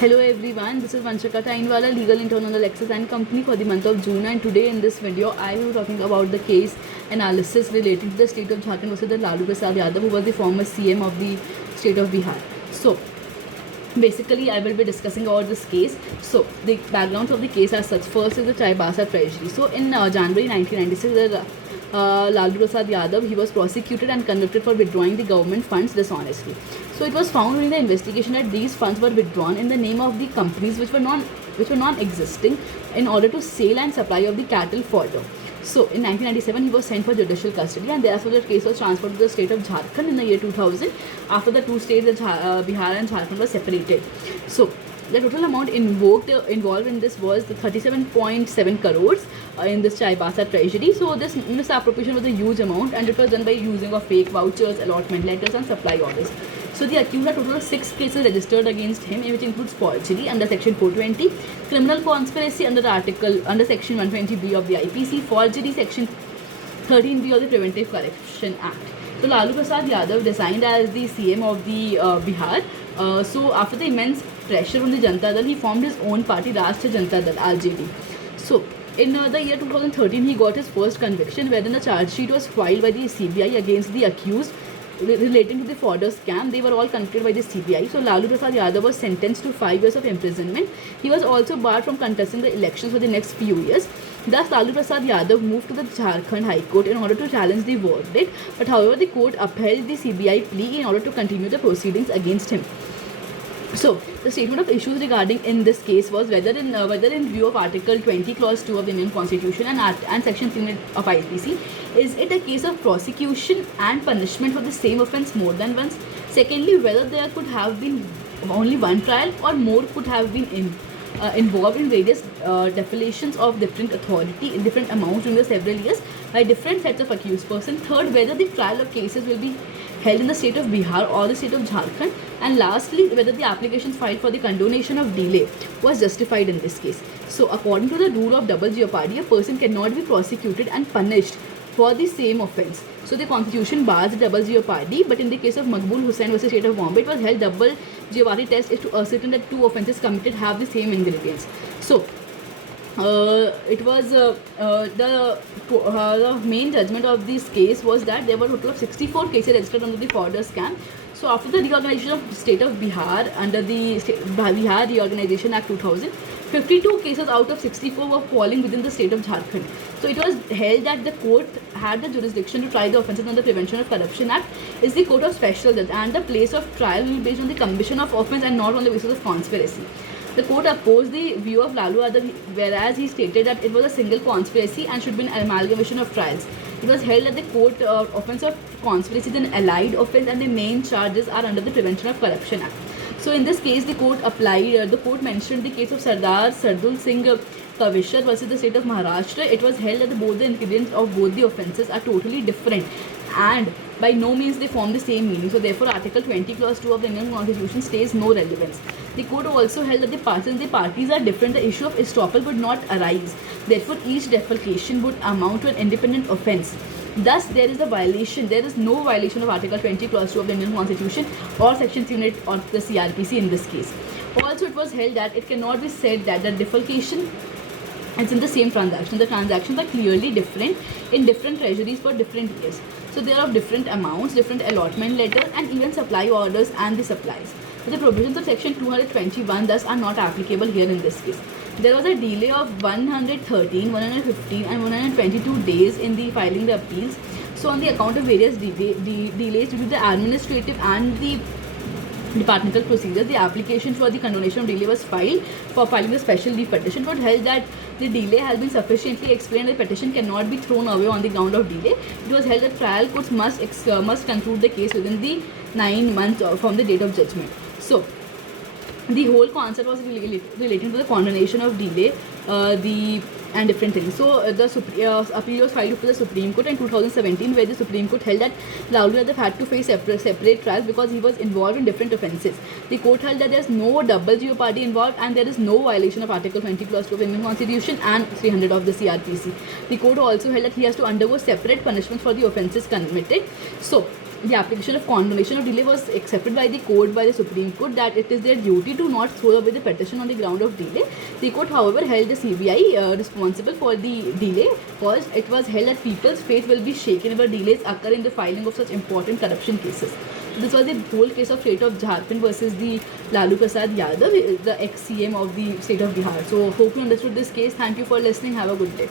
Hello everyone, this is Vanshika Tainwala, legal intern on the Lexus and Company for the month of June, and today in this video I will be talking about the case analysis relating to the state of Jharkhand versus the Lalu Prasad Yadav, who was the former CM of the state of Bihar. So basically I will be discussing about this case. So the backgrounds of the case are such. First is the Chaibasa Treasury. So in January 1996, Lalu Prasad Yadav, he was prosecuted and convicted for withdrawing the government funds dishonestly. So it was found during the investigation that these funds were withdrawn in the name of the companies which were non-existing in order to sale and supply of the cattle fodder. So in 1997 he was sent for judicial custody, and thereafter the case was transferred to the state of Jharkhand in the year 2000 after the two states, Bihar and Jharkhand, were separated. So the total amount involved in this was 37.7 crores in this Chaibasa treasury. So this misappropriation was a huge amount, and it was done by using of fake vouchers, allotment letters and supply orders. So the accused had total of 6 cases registered against him, which includes forgery under section 420, criminal conspiracy under section 120B of the IPC, forgery section 13B of the Preventive Corruption Act. So Lalu Prasad Yadav resigned as the CM of the Bihar. So after the immense pressure from the Janata Dal, he formed his own party, Rashtriya Janata Dal (RJD). So in the year 2013, he got his first conviction, wherein a charge sheet was filed by the CBI against the accused relating to the fodder scam. They were all convicted by the CBI. So Lalu Prasad Yadav was sentenced to 5 years of imprisonment. He was also barred from contesting the elections for the next few years. Thus, Lalu Prasad Yadav moved to the Jharkhand High Court in order to challenge the verdict, but however the court upheld the CBI plea in order to continue the proceedings against him. So the statement of issues regarding in this case was whether in view of Article 20 Clause 2 of the Indian Constitution and Section 3 of IPC, is it a case of prosecution and punishment for the same offence more than once? Secondly, whether there could have been only one trial or more could have been involved in various defalations of different authority in different amounts during the several years by different sets of accused person. Third, whether the trial of cases will be held in the state of Bihar or the state of Jharkhand. And lastly, whether the applications filed for the condonation of delay was justified in this case. So according to the rule of double jeopardy, a person cannot be prosecuted and punished for the same offence. So the constitution bars double jeopardy, but in the case of Maqbool Hussain versus State of Bombay, it was held double jeopardy test is to ascertain that two offences committed have the same ingredients. So it was the main judgment of this case was that there were a total of 64 cases registered under the fodder scam. So after the reorganization of state of Bihar under the Bihar Reorganization Act 2000, 52 cases out of 64 were falling within the state of Jharkhand. So it was held that the court had the jurisdiction to try the offences under the Prevention of Corruption Act is the court of special judge, and the place of trial will be based on the commission of offence and not on the basis of conspiracy. The court opposed the view of Lalu Yadav, whereas he stated that it was a single conspiracy and should be an amalgamation of trials. It was held that the court offence of conspiracy is an allied offence and the main charges are under the Prevention of Corruption Act. So in this case, the court mentioned the case of Sardar Sardul Singh Kavishar versus the state of Maharashtra. It was held that both the ingredients of both the offences are totally different and by no means they form the same meaning. So therefore, Article 20 Clause 2 of the Indian Constitution stays no relevance. The court also held that since the parties are different, the issue of estoppel would not arise. Therefore, each defalcation would amount to an independent offence. Thus, there is no violation of Article 20 Clause 2 of the Indian Constitution or Section 3 of the CRPC in this case. Also, it was held that it cannot be said that the defalcation is in the same transaction. The transactions are clearly different in different treasuries for different years. So they are of different amounts, different allotment letters and even supply orders and the supplies. So the provisions of Section 221 thus are not applicable here in this case. There was a delay of 113, 115 and 122 days in the filing the appeals. So on the account of various delays due to the administrative and the departmental procedures, the application for the condonation of delay was filed for filing the special leave petition. But held that the delay has been sufficiently explained, the petition cannot be thrown away on the ground of delay. It was held that trial courts must conclude the case within the 9 months from the date of judgment. So the whole concept was relating to the condonation of delay and different things. So the appeal was filed to the Supreme Court in 2017, where the Supreme Court held that Lalu Yadav had to face separate trials because he was involved in different offences. The court held that there is no double jeopardy involved and there is no violation of Article 20 Clause 2 of the Indian Constitution and 300 of the CRPC. The court also held that he has to undergo separate punishments for the offences committed. So the application of condonation of delay was accepted by the court, by the Supreme Court, that it is their duty to not throw away the petition on the ground of delay. The court, however, held the CBI responsible for the delay, because it was held that people's faith will be shaken if delays occur in the filing of such important corruption cases. So this was the whole case of state of Jharkhand versus the Lalu Prasad Yadav, the ex-CM of the state of Bihar. So hope you understood this case. Thank you for listening. Have a good day.